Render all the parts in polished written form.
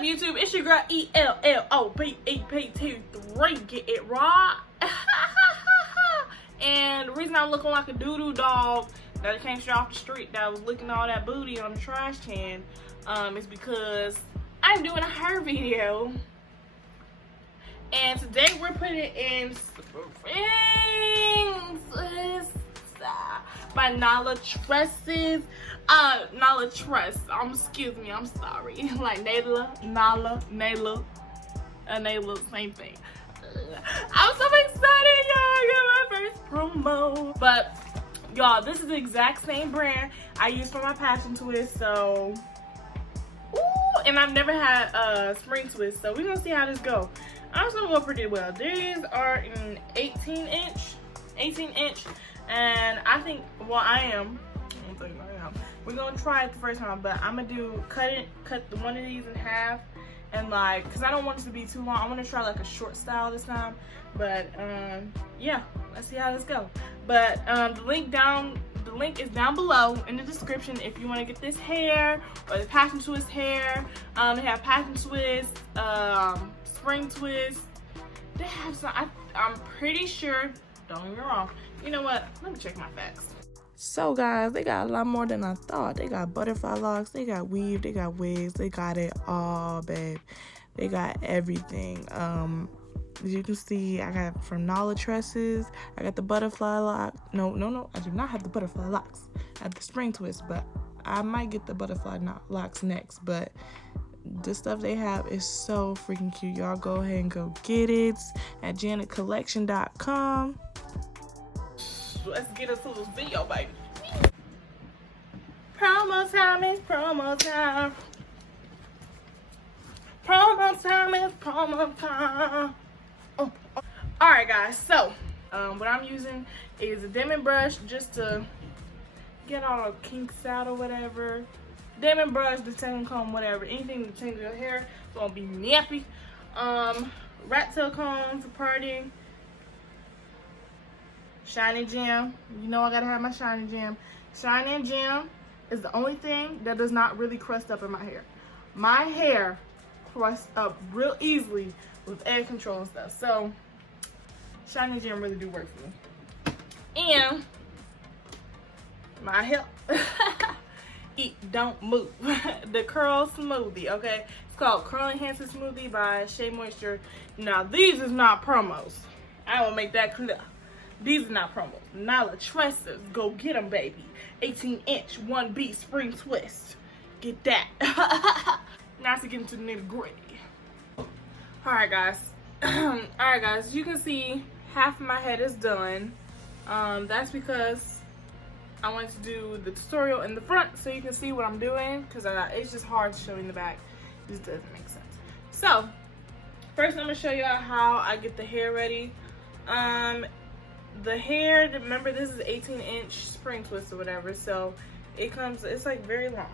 up, YouTube? It's your girl ELLOPEP23. Get it right. And the reason I'm looking like a doo-doo dog that came straight off the street that was licking all that booty on the trash can is because I'm doing a hair video. And today we're putting in Springs by Nala Tresses. Nala Tress. Excuse me, I'm sorry. Like Nala, Nayla, same thing. I'm so excited, y'all. I got my first promo. But y'all, this is the exact same brand I use for my passion twist. So, ooh, and I've never had spring twist. So we're gonna see how this goes. I'm just gonna go pretty well. These are in 18 inch, and I think, well, we're gonna try it the first time, but I'm gonna cut one of these in half, and like, cause I don't want it to be too long. I want to try like a short style this time, but yeah, let's see how this goes. But the link is down below in the description if you want to get this hair or the passion twist hair. They have passion twist, spring twist. They have some. I'm pretty sure. Don't get me wrong. You know what? Let me check my facts. So guys, they got a lot more than I thought. They got butterfly locks, they got weave, they got wigs, they got it all, babe. They got everything. As you can see, I got from Nala Tresses. I got the butterfly lock. No, I do not have the butterfly locks. I have the spring twist, but I might get the butterfly locks next. But the stuff they have is so freaking cute. Y'all go ahead and go get it at janetcollection.com. Let's get into this video, baby. Promo time is promo time. Promo time is promo time. Alright guys, so what I'm using is a diamond brush just to get all the kinks out or whatever. Diamond brush, detangling comb, whatever. Anything to tangle your hair, don't be nappy. Rat tail comb for parting. Shiny gem. You know I gotta have my shiny gem. Shiny gem is the only thing that does not really crust up in my hair. My hair crusts up real easily with edge control and stuff. So shiny gem really do work for me. And my hair it don't move. The curl smoothie, okay? It's called Curl Enhancer Smoothie by Shea Moisture. Now these is not promos. I will make that clear. These are not promos. Nala Tresses, go get them, baby. 18 inch, 1B spring twist. Get that. Now to get into the nitty gritty. Alright guys. Alright guys, as you can see, half of my head is done. That's because I wanted to do the tutorial in the front so you can see what I'm doing, because it's just hard to show in the back. It just doesn't make sense. So, first I'm going to show you how I get the hair ready. The hair, remember this is 18 inch spring twist or whatever, so it's like very long.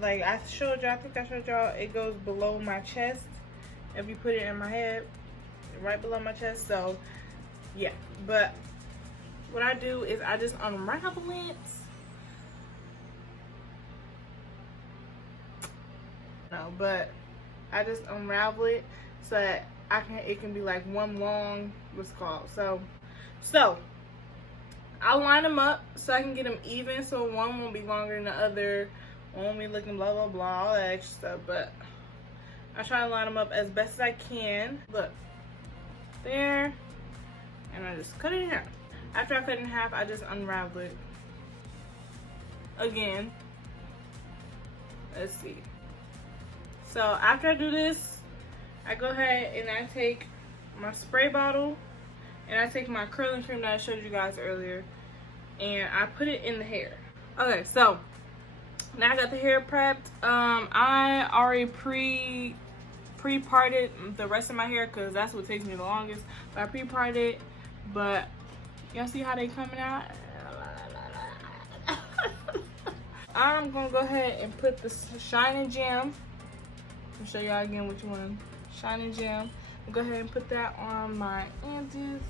Like I think I showed y'all, it goes below my chest. If you put it in my head, right below my chest. So yeah, but what I do is I just unravel it. No, but I just unravel it so that it can be like one long, what's it called? So I line them up so I can get them even, so one won't be longer than the other, one won't be looking blah blah blah, all that extra stuff. But I try to line them up as best as I can. Look, there, and I just cut it in half. After I cut it in half, I just unravel it again. Let's see. So after I do this, I go ahead and I take my spray bottle. And I take my curling cream that I showed you guys earlier, and I put it in the hair. Okay, so now I got the hair prepped. I already pre-parted the rest of my hair because that's what takes me the longest. But I pre-parted, but y'all see how they coming out? I'm gonna go ahead and put the shiny gem. I'll show y'all again which one. Shiny gem. Go ahead and put that on my edges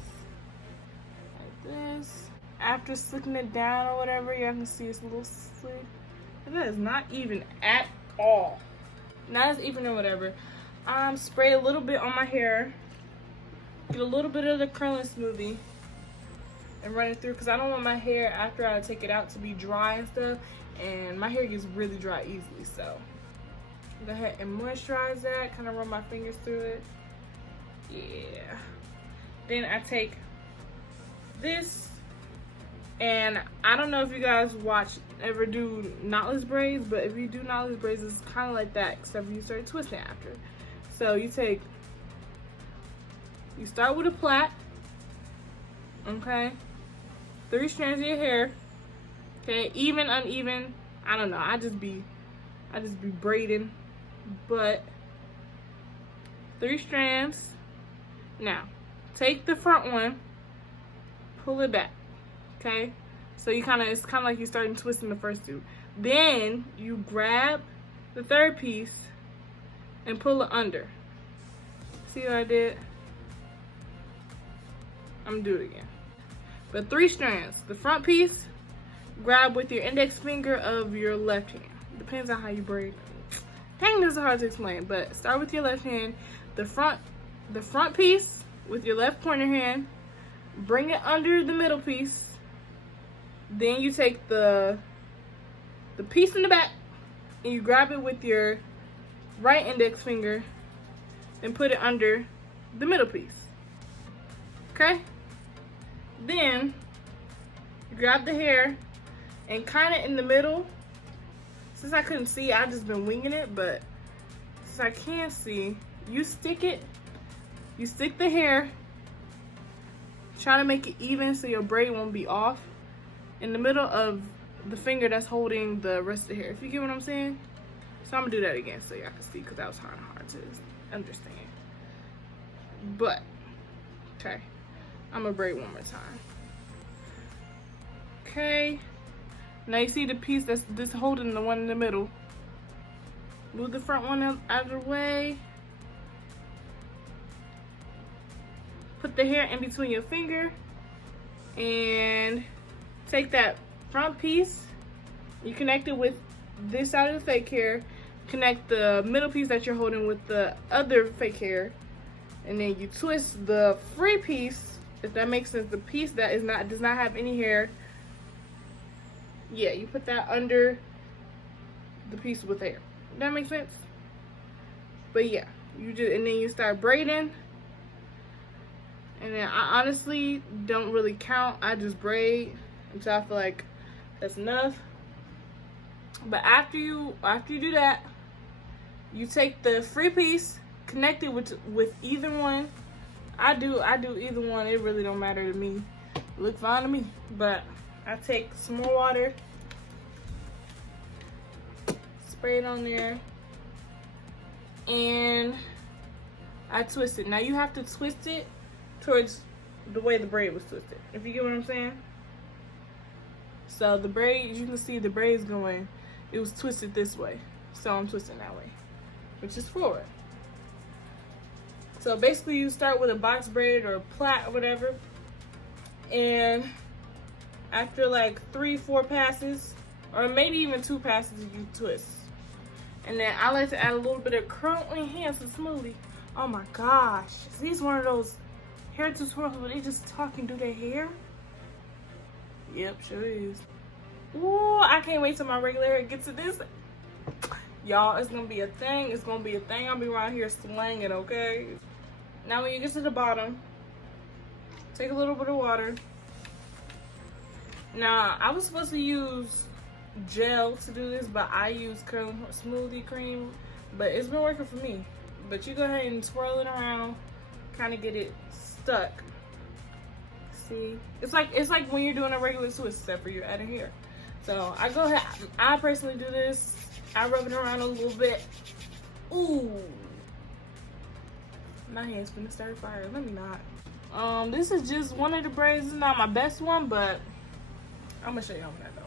like this. After slicking it down or whatever, y'all can see it's a little slick. That is not even at all. not as even or whatever. Spray a little bit on my hair. Get a little bit of the curling smoothie and run it through, because I don't want my hair after I take it out to be dry and stuff, and my hair gets really dry easily. So go ahead and moisturize that, kind of run my fingers through it. Yeah. Then I take this, and I don't know if you guys ever do knotless braids, but if you do knotless braids, it's kind of like that, except you start twisting after. So you start with a plait, okay? 3 strands of your hair, okay? Even, uneven, I don't know. I just be braiding, but 3 strands. Now, take the front one, pull it back, okay? So it's kind of like you're starting twisting the first 2. Then you grab the 3rd piece and pull it under. See what I did? I'm gonna do it again. But 3 strands. The front piece, grab with your index finger of your left hand. Depends on how you braid. Dang, this is hard to explain, but start with your left hand. The front piece with your left pointer hand, bring it under the middle piece. Then you take the piece in the back and you grab it with your right index finger and put it under the middle piece. Okay? Then you grab the hair and kind of in the middle. Since I couldn't see, I just been winging it, but since I can see, you stick the hair, try to make it even so your braid won't be off, in the middle of the finger that's holding the rest of the hair. If you get what I'm saying? So I'm gonna do that again so y'all can see, because that was kind of hard to understand. But, okay, I'm gonna braid one more time. Okay, now you see the piece that's just holding the one in the middle. Move the front one out of the way. Put the hair in between your finger and take that front piece. You connect it with this side of the fake hair. Connect the middle piece that you're holding with the other fake hair, and then you twist the free piece, if that makes sense, the piece that does not have any hair. Yeah, you put that under the piece with hair. That makes sense? But yeah, and then you start braiding. And then I honestly don't really count. I just braid until I feel like that's enough. But after you do that, you take the free piece, connect it with either one. I do either one. It really don't matter to me. Look fine to me. But I take some more water, spray it on there, and I twist it. Now you have to twist it towards the way the braid was twisted, if you get what I'm saying. So the braid, as you can see, the braid's going, it was twisted this way, so I'm twisting that way, which is forward. So basically you start with a box braid or a plait or whatever, and after like 3-4 passes, or maybe even 2 passes, you twist. And then I like to add a little bit of curling hands to Smoothie. Oh my gosh, he's one of those hair tutorials where they just talk and do their hair. Yep, sure is. Ooh, I can't wait till my regular hair gets to this. Y'all, it's gonna be a thing. It's gonna be a thing. I'll be around here slanging, okay? Now when you get to the bottom, take a little bit of water. Now, I was supposed to use gel to do this, but I use Smoothie cream, but it's been working for me. But you go ahead and swirl it around, kind of get it stuck. See, it's like when you're doing a regular twist, except for you're adding hair. So I go ahead, I personally do this. I rub it around a little bit. Ooh, my hand's gonna start fire. Let me not. This is just one of the braids. It's not my best one, but I'm gonna show y'all that though.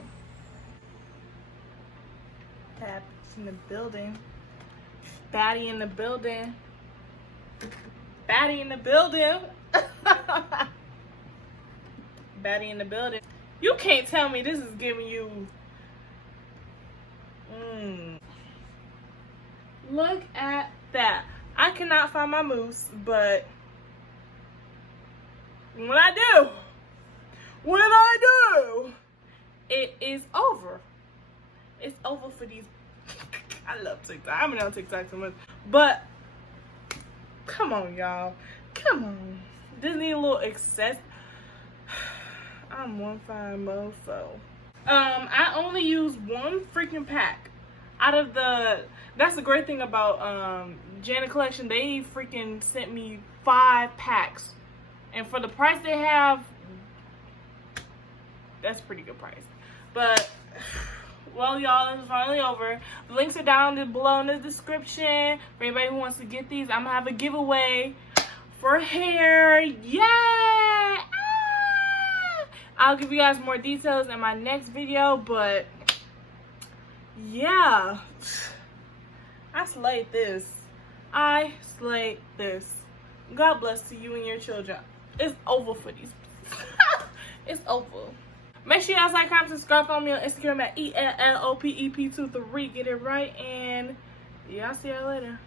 Tap in the building. Baddie in the building. Baddie in the building. Baddie in the building. You can't tell me this is giving you Look at that. I cannot find my mousse, but when I do, it is over. It's over for these. I love TikTok. I haven't been on TikTok so much, but come on, y'all. Come on. This need a little excess. I'm one fine mofo. I only use one freaking pack out of the. That's the great thing about Janet Collection. They freaking sent me 5 packs, and for the price they have, that's a pretty good price. But well, y'all, it's finally over. The links are down below in the description for anybody who wants to get these. I'm gonna have a giveaway for hair. Yay! Ah! I'll give you guys more details in my next video, but yeah, I slayed this. I slayed this. God bless to you and your children. It's over for these. It's over. Make sure y'all like, comment, subscribe, follow me on Instagram at ELLOPEP23. Get it right, and yeah, I'll see y'all later.